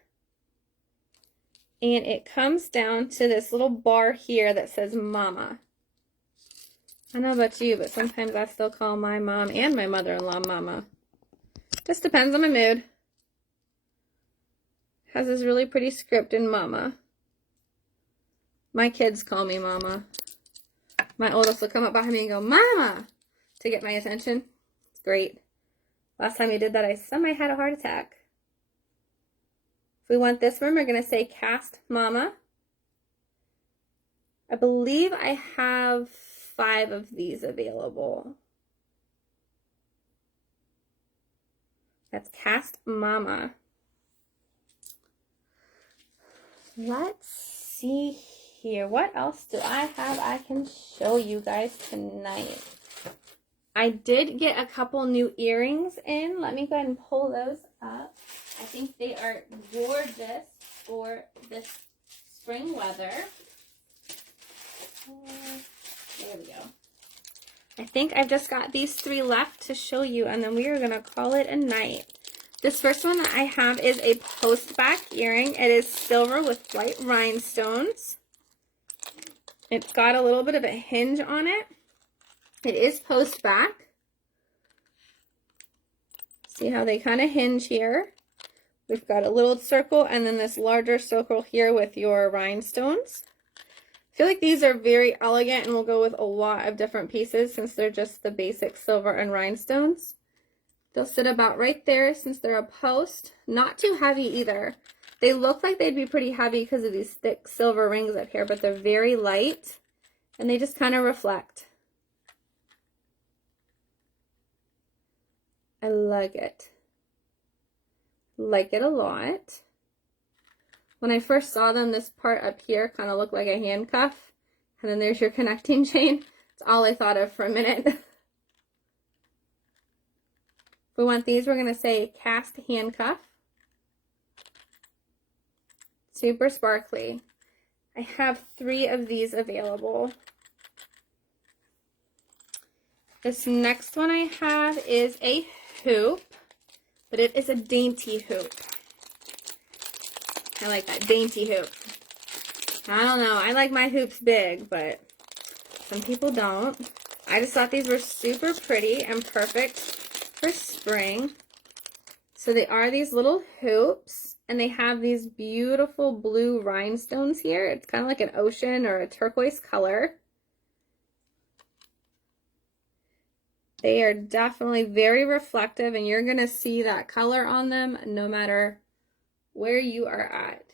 And it comes down to this little bar here that says Mama. I don't know about you, but sometimes I still call my mom and my mother-in-law Mama. Just depends on my mood. Has this really pretty script in Mama. My kids call me Mama. My oldest will come up behind me and go, Mama, to get my attention. It's great. Last time he did that, I semi had a heart attack. If we want this one, we're going to say Cast Mama. I believe I have 5 of these available. That's Cast Mama. Let's see here. What else do I have I can show you guys tonight? I did get a couple new earrings in. Let me go ahead and pull those up. I think they are gorgeous for this spring weather. There we go. I think I've just got these 3 left to show you, and then we are going to call it a night. This first one that I have is a post back earring. It is silver with white rhinestones. It's got a little bit of a hinge on it. It is post back. See how they kind of hinge here? We've got a little circle and then this larger circle here with your rhinestones. I feel like these are very elegant and will go with a lot of different pieces since they're just the basic silver and rhinestones. They'll sit about right there since they're a post. Not too heavy either. They look like they'd be pretty heavy because of these thick silver rings up here, but they're very light and they just kind of reflect. I like it. Like it a lot. When I first saw them, this part up here kind of looked like a handcuff. And then there's your connecting chain. That's all I thought of for a minute. we want these, we're going to say cast handcuff. Super sparkly. I have 3 of these available. This next one I have is a hoop, but it is a dainty hoop. I like that, dainty hoop. I don't know, I like my hoops big, but some people don't. I just thought these were super pretty and perfect for spring. So they are these little hoops, and they have these beautiful blue rhinestones here. It's kind of like an ocean or a turquoise color. They are definitely very reflective, and you're going to see that color on them no matter where you are at.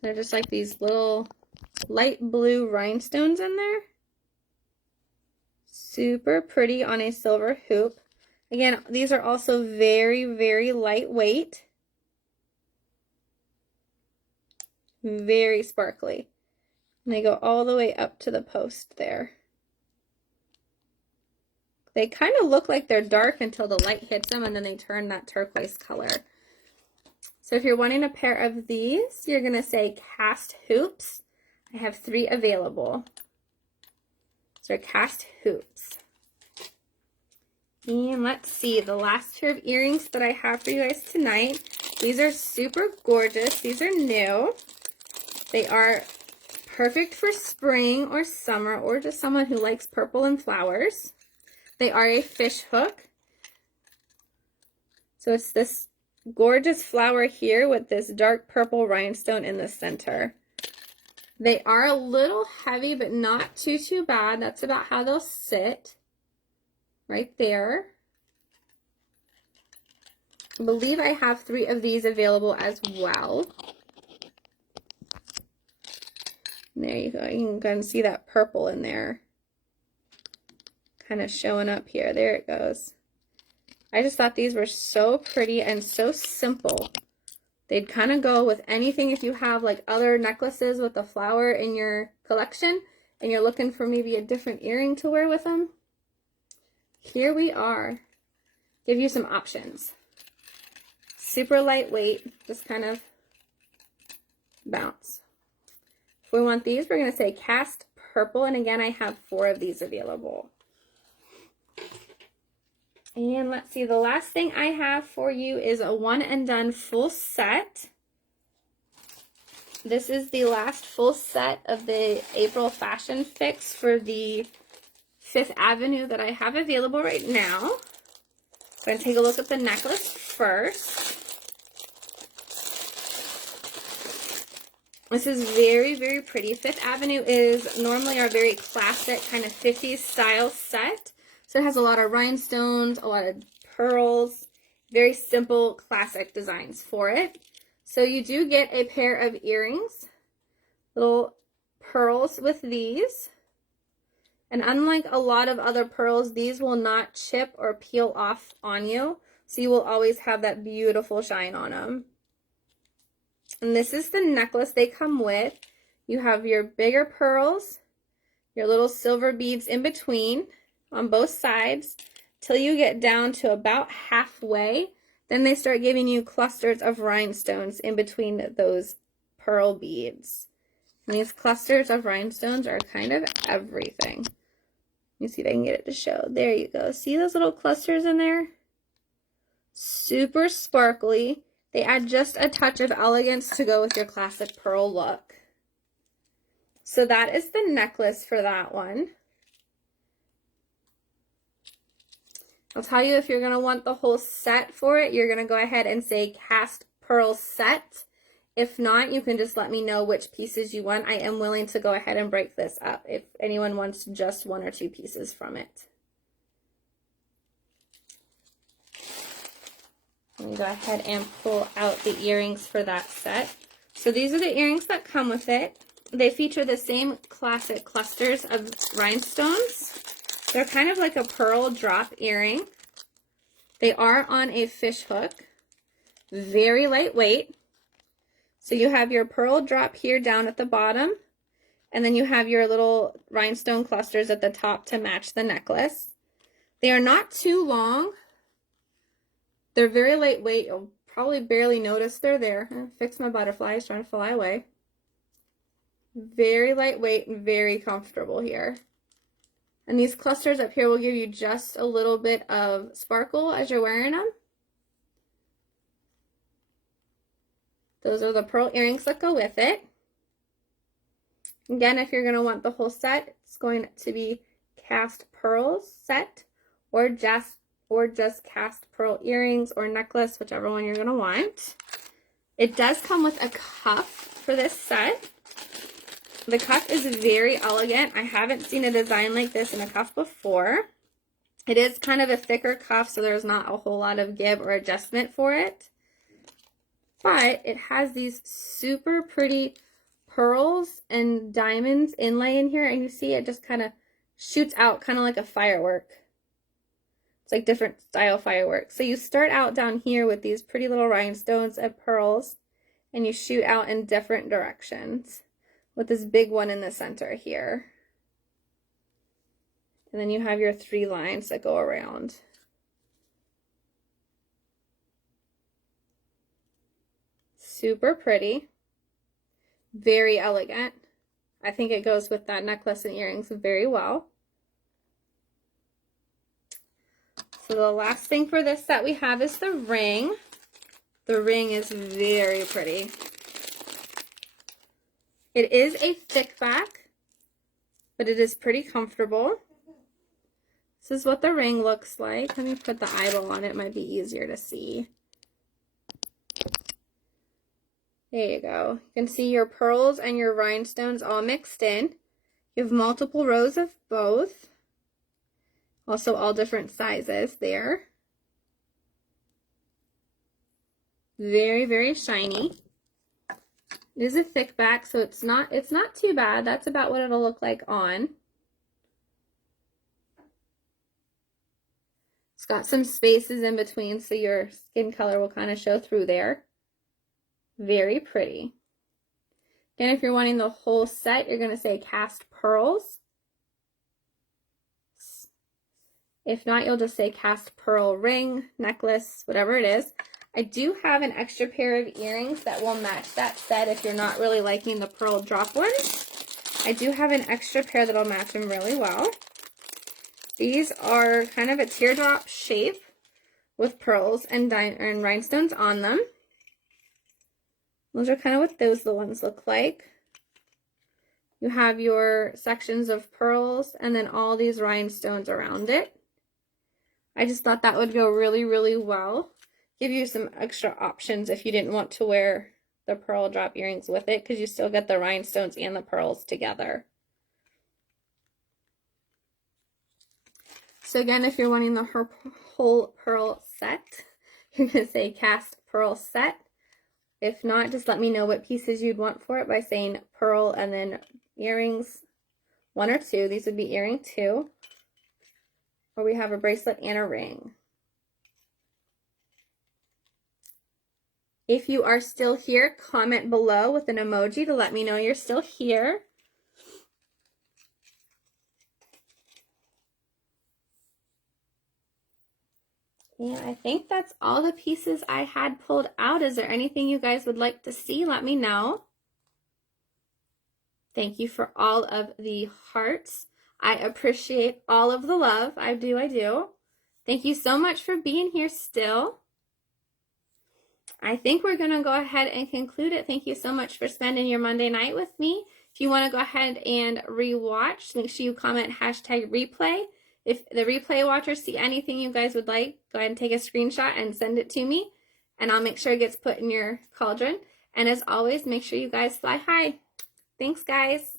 They're just like these little light blue rhinestones in there. Super pretty on a silver hoop. Again, these are also very, very lightweight. Very sparkly. And they go all the way up to the post there. They kind of look like they're dark until the light hits them, and then they turn that turquoise color. So if you're wanting a pair of these, you're going to say cast hoops. I have 3 available. So cast hoops. And let's see, the last pair of earrings that I have for you guys tonight. These are super gorgeous. These are new. They are perfect for spring or summer, or just someone who likes purple and flowers. They are a fish hook. So it's this gorgeous flower here with this dark purple rhinestone in the center. They are a little heavy, but not too bad. That's about how they'll sit. Right there. I believe I have 3 of these available as well. There you go. You can kind of see that purple in there. Kind of showing up here. There it goes. I just thought these were so pretty and so simple. They'd kind of go with anything if you have like other necklaces with a flower in your collection and you're looking for maybe a different earring to wear with them. Here we are. Give you some options. Super lightweight, just kind of bounce. If we want these, we're going to say cast purple, and again, I have 4 of these available. And let's see, the last thing I have for you is a one and done full set. This is the last full set of the April fashion fix for the 5th Avenue that I have available right now. I'm going to take a look at the necklace first. This is very, very pretty. 5th Avenue is normally our very classic kind of 50s style set. So it has a lot of rhinestones, a lot of pearls, very simple classic designs for it. So you do get a pair of earrings, little pearls with these. And unlike a lot of other pearls, these will not chip or peel off on you. So you will always have that beautiful shine on them. And this is the necklace they come with. You have your bigger pearls, your little silver beads in between on both sides, till you get down to about halfway. Then they start giving you clusters of rhinestones in between those pearl beads. And these clusters of rhinestones are kind of everything. Let me see if I can get it to show. There you go. See those little clusters in there? Super sparkly. They add just a touch of elegance to go with your classic pearl look. So that is the necklace for that one. I'll tell you, if you're going to want the whole set for it, you're going to go ahead and say cast pearl set. If not, you can just let me know which pieces you want. I am willing to go ahead and break this up if anyone wants just 1 or 2 pieces from it. Let me go ahead and pull out the earrings for that set. So these are the earrings that come with it. They feature the same classic clusters of rhinestones. They're kind of like a pearl drop earring. They are on a fish hook. Very lightweight. So you have your pearl drop here down at the bottom, and then you have your little rhinestone clusters at the top to match the necklace. They are not too long. They're very lightweight. You'll probably barely notice they're there. I fixed my butterflies trying to fly away. Very lightweight and very comfortable here. And these clusters up here will give you just a little bit of sparkle as you're wearing them. Those are the pearl earrings that go with it. Again, if you're going to want the whole set, it's going to be cast pearls set or just cast pearl earrings or necklace, whichever one you're going to want. It does come with a cuff for this set. The cuff is very elegant. I haven't seen a design like this in a cuff before. It is kind of a thicker cuff, so there's not a whole lot of give or adjustment for it. But it has these super pretty pearls and diamonds inlay in here, and you see it just kind of shoots out kind of like a firework. It's like different style fireworks. So you start out down here with these pretty little rhinestones of pearls, and you shoot out in different directions with this big one in the center here. And then you have your 3 lines that go around. Super pretty. Very elegant. I think it goes with that necklace and earrings very well. So the last thing for this set we have is the ring. The ring is very pretty. It is a thick back, but it is pretty comfortable. This is what the ring looks like. Let me put the eyeball on it. It might be easier to see. There you go. You can see your pearls and your rhinestones all mixed in. You have multiple rows of both. Also all different sizes there. Very, very shiny. It is a thick back, so it's not too bad. That's about what it'll look like on. It's got some spaces in between, so your skin color will kind of show through there. Very pretty. Again, if you're wanting the whole set, you're going to say cast pearls. If not, you'll just say cast pearl ring, necklace, whatever it is. I do have an extra pair of earrings that will match that set if you're not really liking the pearl drop ones. I do have an extra pair that'll match them really well. These are kind of a teardrop shape with pearls and rhinestones on them. Those are kind of what the ones look like. You have your sections of pearls and then all these rhinestones around it. I just thought that would go really, really well. Give you some extra options if you didn't want to wear the pearl drop earrings with it, because you still get the rhinestones and the pearls together. So again, if you're wanting the whole pearl set, you're going to say cast pearl set. If not, just let me know what pieces you'd want for it by saying pearl and then earrings 1 or 2. These would be earring 2. Or we have a bracelet and a ring. If you are still here, comment below with an emoji to let me know you're still here. Yeah, I think that's all the pieces I had pulled out. Is there anything you guys would like to see? Let me know. Thank you for all of the hearts. I appreciate all of the love. I do. Thank you so much for being here still. I think we're going to go ahead and conclude it. Thank you so much for spending your Monday night with me. If you want to go ahead and rewatch, make sure you comment #replay. If the replay watchers see anything you guys would like, go ahead and take a screenshot and send it to me, and I'll make sure it gets put in your cauldron. And as always, make sure you guys fly high. Thanks, guys.